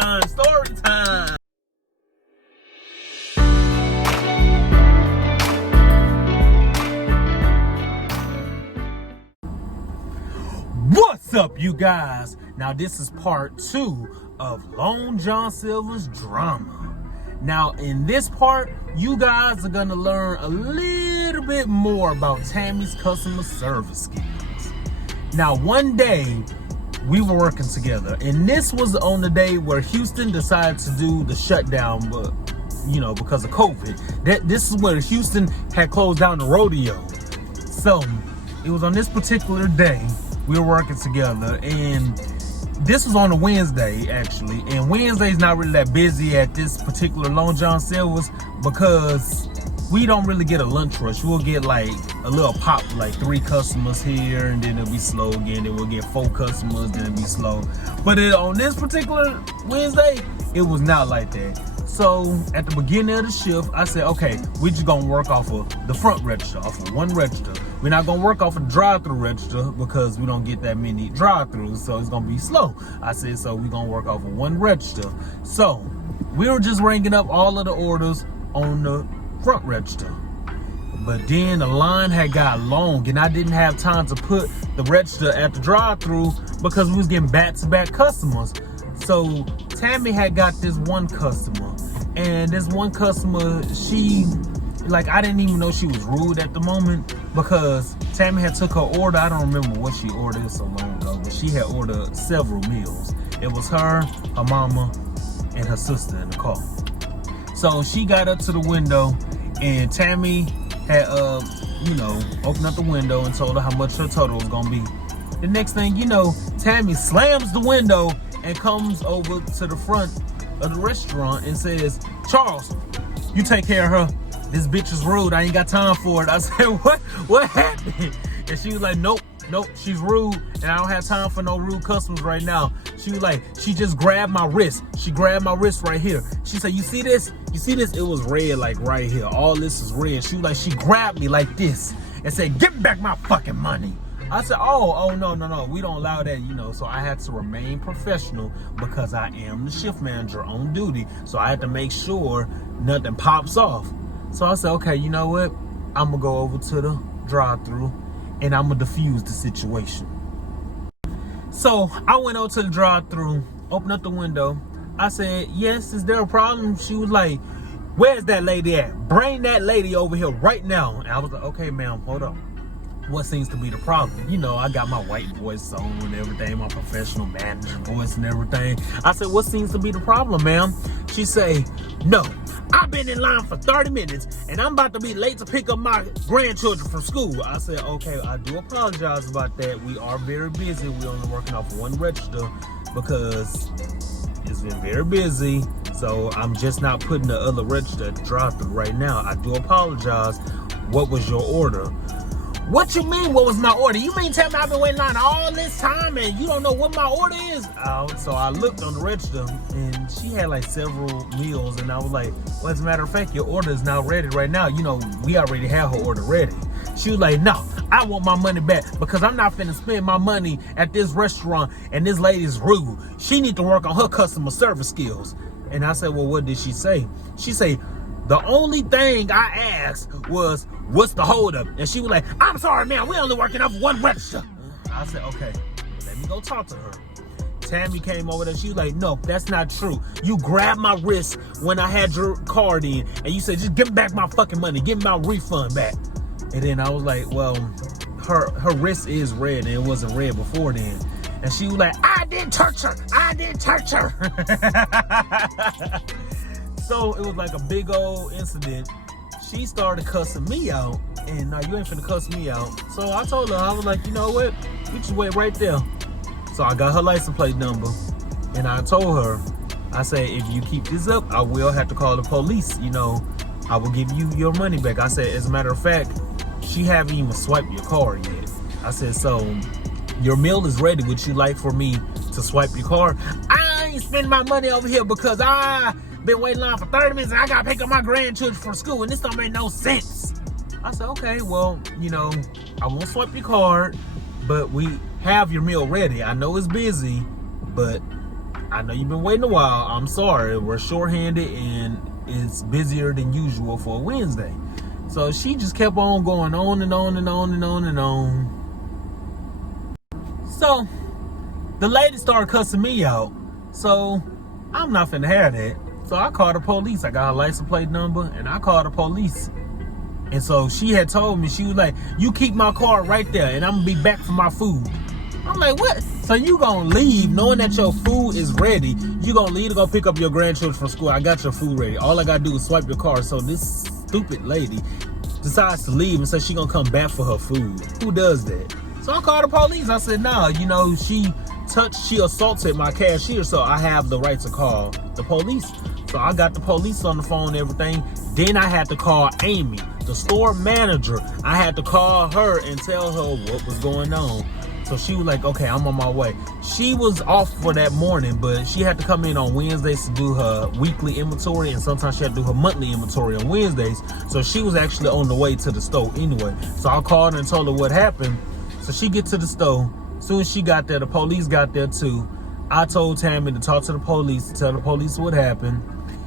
time, story time. What's up, you guys? Now, this is part 2 of Long John Silver's drama. Now, in this part, you guys are gonna learn a little bit more about Tammy's customer service skills. Now, one day, we were working together, and this was on the day where Houston decided to do the shutdown, but because of COVID. This is where Houston had closed down the rodeo. So, it was on this particular day we were working together, and this was on a Wednesday, actually. And Wednesday's not really that busy at this particular Long John Silver's because we don't really get a lunch rush. We'll get like a little pop, like 3 customers here, and then it'll be slow again. Then we'll get 4 customers, then it'll be slow. But on this particular Wednesday, it was not like that. So at the beginning of the shift, I said, okay, we're just gonna work off of the front register, off of one register. We're not gonna work off of the drive-through register because we don't get that many drive-throughs, so it's gonna be slow. I said, so we're gonna work off of one register. So we were just ringing up all of the orders on the front register. But then the line had got long, and I didn't have time to put the register at the drive-through because we was getting back-to-back customers. So Tammy had got this one customer, and this one customer, I didn't even know she was rude at the moment because Tammy had took her order. I don't remember what she ordered, it was so long ago, but she had ordered several meals. It was her mama, and her sister in the car. So she got up to the window, and Tammy had, opened up the window and told her how much her total was gonna be. The next thing you know, Tammy slams the window and comes over to the front of the restaurant and says, "Charles, you take care of her. This bitch is rude. I ain't got time for it." I said, what happened? And she was like, nope, she's rude, and I don't have time for no rude customers right now. She was like, she just grabbed my wrist. She grabbed my wrist right here. She said, you see this? You see this? It was red, like right here. All this is red. She was like, she grabbed me like this and said, "Give me back my fucking money." I said, oh, no, we don't allow that, So I had to remain professional because I am the shift manager on duty. So I had to make sure nothing pops off. So I said, okay, you know what? I'm gonna go over to the drive-thru and I'm gonna diffuse the situation. So I went over to the drive-thru, opened up the window. I said, yes, is there a problem? She was like, where's that lady at? Bring that lady over here right now. And I was like, okay, ma'am, hold on. What seems to be the problem? I got my white voice on and everything, my professional manager voice and everything. I said, what seems to be the problem, ma'am? She say, no, I've been in line for 30 minutes and I'm about to be late to pick up my grandchildren from school. I said, okay, I do apologize about that. We are very busy. We're only working off one register because it's been very busy. So I'm just not putting the other register at the drive-thru right now. I do apologize. What was your order? What you mean, what was my order? You mean tell me I've been waiting in line all this time and you don't know what my order is? So I looked on the register and she had like several meals, and I was like, well, as a matter of fact, your order is now ready right now. We already have her order ready. She was like, no, I want my money back because I'm not finna spend my money at this restaurant and this lady's rude. She need to work on her customer service skills. And I said, well, what did she say? She said, the only thing I asked was, what's the holdup? And she was like, I'm sorry, man, we only working off one register. I said, okay, let me go talk to her. Tammy came over there. She was like, no, that's not true. You grabbed my wrist when I had your card in, and you said, just give me back my fucking money. Give me my refund back. And then I was like, well, her wrist is red, and it wasn't red before then. And she was like, I didn't touch her. So it was like a big old incident. She started cussing me out, and now you ain't finna cuss me out. So I told her, I was like, you know what? You just wait right there. So I got her license plate number, and I told her, I said, if you keep this up, I will have to call the police. I will give you your money back. I said, as a matter of fact, she haven't even swiped your card yet. I said, so your meal is ready. Would you like for me to swipe your card? I ain't spending my money over here because I been waiting line for 30 minutes and I gotta pick up my grandchildren from school, and this don't make no sense. I said, okay, well, I won't swipe your card, but we have your meal ready. I know it's busy, but I know you've been waiting a while. I'm sorry. We're short-handed and it's busier than usual for a Wednesday. So she just kept on going on and on and on and on and on. So the lady started cussing me out. So I'm not finna have that. So I called the police. I got her license plate number and I called the police. And so she had told me, she was like, you keep my car right there and I'm gonna be back for my food. I'm like, what? So you gonna leave knowing that your food is ready? You gonna leave to go pick up your grandchildren from school? I got your food ready. All I gotta do is swipe your car. So this stupid lady decides to leave and says she gonna come back for her food. Who does that? So I called the police. I said, nah, you know, she assaulted my cashier, so I have the right to call the police. So I got the police on the phone and everything. Then I had to call Amy, the store manager. I had to call her and tell her what was going on. So she was like, okay, I'm on my way. She was off for that morning, but she had to come in on Wednesdays to do her weekly inventory, and sometimes she had to do her monthly inventory on Wednesdays. So she was actually on the way to the store anyway. So I called her and told her what happened. So she get to the store. As soon as she got there, the police got there too. I told Tammy to talk to the police, to tell the police what happened.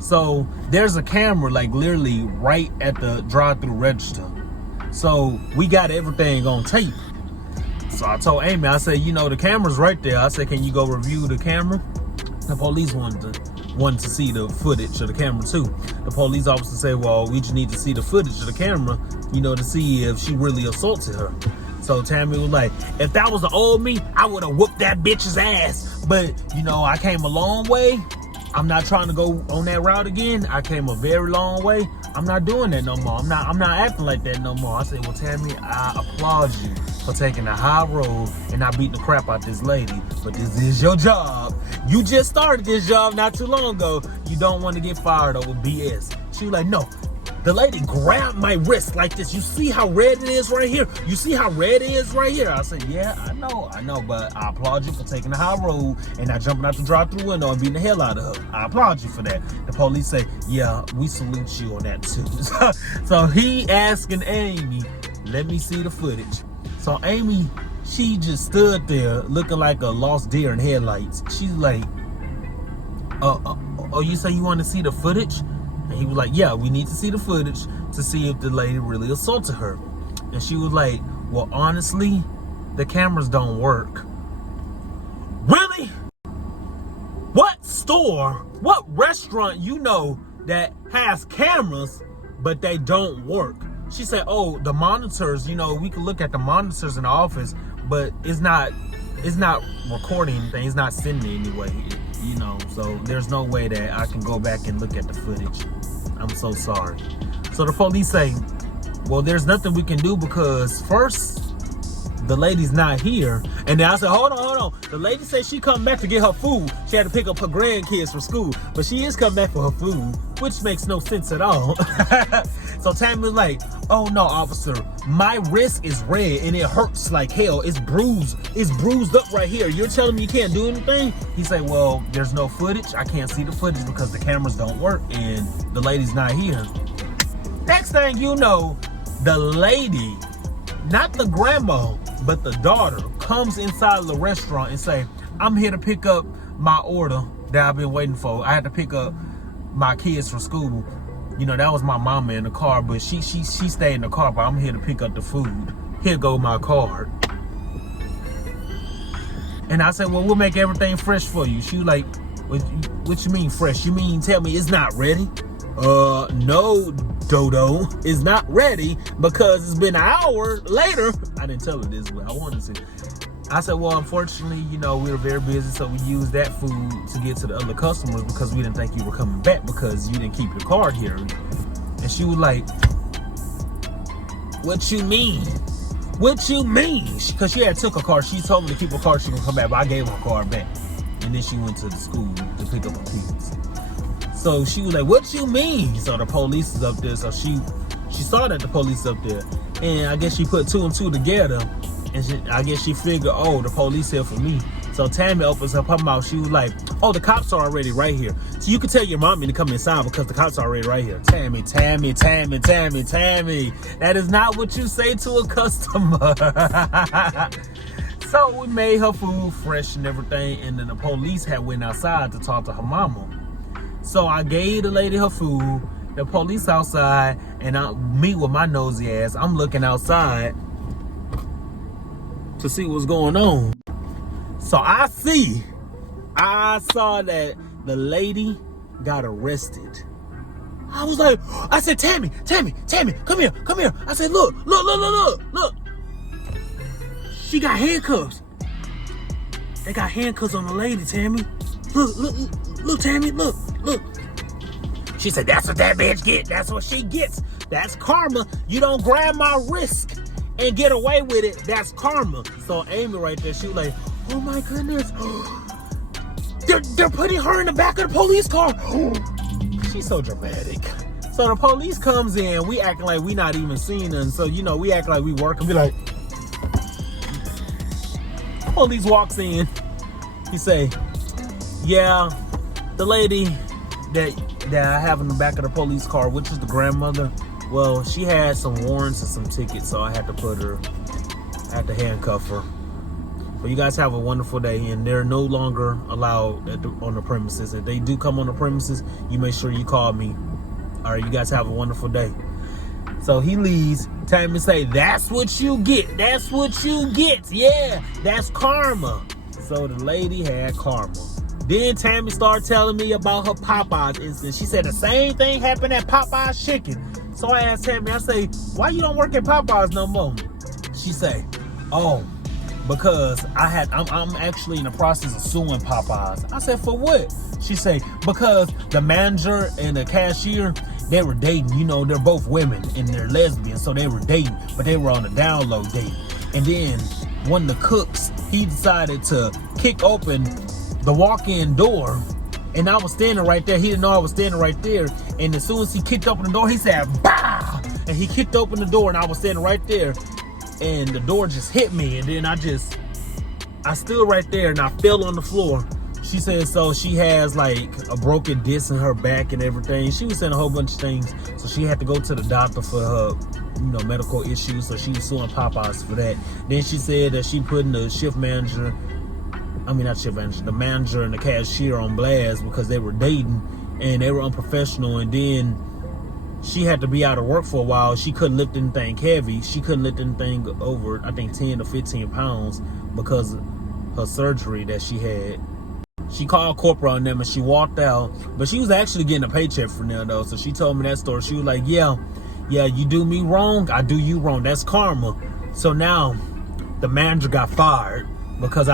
So there's a camera like literally right at the drive-through register. So we got everything on tape. So I told Amy, I said, you know, the camera's right there. I said, can you go review the camera? The police wanted to see the footage of the camera too. The police officer said, well, we just need to see the footage of the camera, you know, to see if she really assaulted her. So Tammy was like, if that was the old me, I would have whooped that bitch's ass. But, you know, I came a long way. I'm not trying to go on that route again. I came a very long way. I'm not doing that no more. I'm not acting like that no more. I said, well, Tammy, I applaud you for taking the high road and not beating the crap out this lady. But this is your job. You just started this job not too long ago. You don't want to get fired over BS. She was like, no. The lady grabbed my wrist like this. You see how red it is right here? You see how red it is right here? I said, yeah, I know, but I applaud you for taking the high road and not jumping out the drive-through window and beating the hell out of her. I applaud you for that. The police say, yeah, we salute you on that too. So he asking Amy, let me see the footage. So Amy, she just stood there looking like a lost deer in headlights. She's like, oh, you say you want to see the footage? And he was like, yeah, we need to see the footage to see if the lady really assaulted her. And she was like, well, honestly, the cameras don't work. Really? What store, what restaurant you know that has cameras, but they don't work? She said, oh, the monitors, you know, we can look at the monitors in the office, but it's not recording anything. It's not sending anyway, you know, so there's no way that I can go back and look at the footage. I'm so sorry. So the police say, well, there's nothing we can do because first, the lady's not here. And then I said, hold on. The lady said she come back to get her food. She had to pick up her grandkids from school, but she is coming back for her food, which makes no sense at all. So Tammy was like, oh no, officer, my wrist is red and it hurts like hell. It's bruised. It's bruised up right here. You're telling me you can't do anything? He said, well, there's no footage. I can't see the footage because the cameras don't work and the lady's not here. Next thing you know, the lady, not the grandma, but the daughter, comes inside the restaurant and say, I'm here to pick up my order that I've been waiting for. I had to pick up my kids from school. You know, that was my mama in the car, but she stayed in the car, but I'm here to pick up the food. Here go my card. And I said, well, we'll make everything fresh for you. She was like, what you mean fresh? You mean tell me it's not ready? No, Dodo, it's not ready because it's been an hour later. I didn't tell her this, but I wanted to. I said, well, unfortunately, you know, we were very busy, so we used that food to get to the other customers because we didn't think you were coming back because you didn't keep your card here. And she was like, what you mean? What you mean? Because she had took her card. She told me to keep her card. She would come back, but I gave her card back. And then she went to the school to pick up her kids. So she was like, what you mean? So the police is up there. So she saw that the police up there. And I guess she put two and two together. And I guess she figured, oh, the police here for me. So Tammy opens up her mouth. She was like, oh, the cops are already right here. So you can tell your mommy to come inside because the cops are already right here. Tammy. That is not what you say to a customer. So we made her food fresh and everything, and then the police had went outside to talk to her mama. So I gave the lady her food, the police outside, and me with my nosy ass, I'm looking outside to see what's going on. So I saw that the lady got arrested. I said, Tammy, come here. I said, look. She got handcuffs. They got handcuffs on the lady, Tammy. Look, Tammy, look. She said, that's what that bitch get. That's what she gets. That's karma. You don't grab my wrist and get away with it. That's karma. So Amy right there, she was like, oh my goodness. They're putting her in the back of the police car. She's so dramatic. So the police comes in. We acting like we not even seeing them. So, we act like we work and be like, police walks in. He say, yeah, the lady that I have in the back of the police car, which is the grandmother, well, she had some warrants and some tickets, so I had to handcuff her. But you guys have a wonderful day, and they're no longer allowed on the premises. If they do come on the premises, you make sure you call me. All right, you guys have a wonderful day. So he leaves. Tammy say, that's what you get. That's what you get. Yeah, that's karma. So the lady had karma. Then Tammy started telling me about her Popeyes incident. She said the same thing happened at Popeye's Chicken. So I asked Tammy, I say, why you don't work at Popeyes no more? She say, oh, because I'm actually in the process of suing Popeyes. I said, for what? She say, because the manager and the cashier, they were dating. They're both women and they're lesbians, so they were dating, but they were on a down low date. And then one of the cooks, he decided to kick open the walk-in door, and I was standing right there. He didn't know I was standing right there. And as soon as he kicked open the door, he said, bah! And he kicked open the door, and I was standing right there. And the door just hit me, and then I stood right there, and I fell on the floor. She said, so she has like a broken disc in her back and everything. She was saying a whole bunch of things. So she had to go to the doctor for her, medical issues. So she was suing Popeyes for that. Then she said that she put the manager and the cashier on blast because they were dating and they were unprofessional. And then she had to be out of work for a while. She couldn't lift anything heavy. She couldn't lift anything over, I think, 10 to 15 pounds because of her surgery that she had. She called corporate on them and she walked out. But she was actually getting a paycheck from them, though. So she told me that story. She was like, yeah, you do me wrong, I do you wrong. That's karma. So now the manager got fired because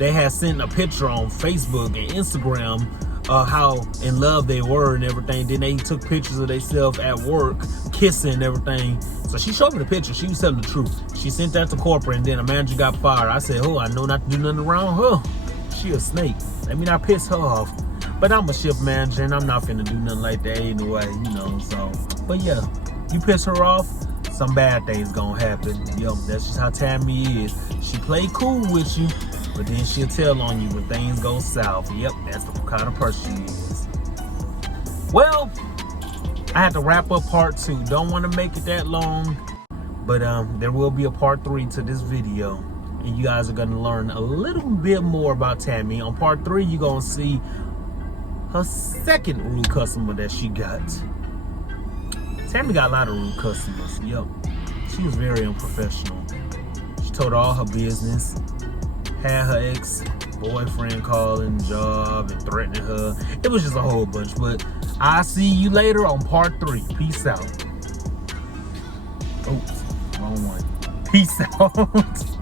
they had sent a picture on Facebook and Instagram how in love they were and everything. Then they took pictures of themselves at work, kissing and everything. So she showed me the picture. She was telling the truth. She sent that to corporate, and then the manager got fired. I said, oh, I know not to do nothing wrong. She a snake. Let me not piss her off. But I'm a shift manager, and I'm not finna do nothing like that anyway, so. But yeah, you piss her off, some bad things gonna happen. That's just how Tammy is. She play cool with you, but then she'll tell on you when things go south. Yep, that's the kind of person she is. Well, I had to wrap up part 2. Don't want to make it that long, but there will be a part 3 to this video. And you guys are going to learn a little bit more about Tammy. On part 3, you're going to see her second rude customer that she got. Tammy got a lot of rude customers. Yep. She was very unprofessional. She told her all her business. Had her ex-boyfriend calling job and threatening her. It was just a whole bunch. But I'll see you later on part 3. Peace out. Oops, wrong one. Peace out.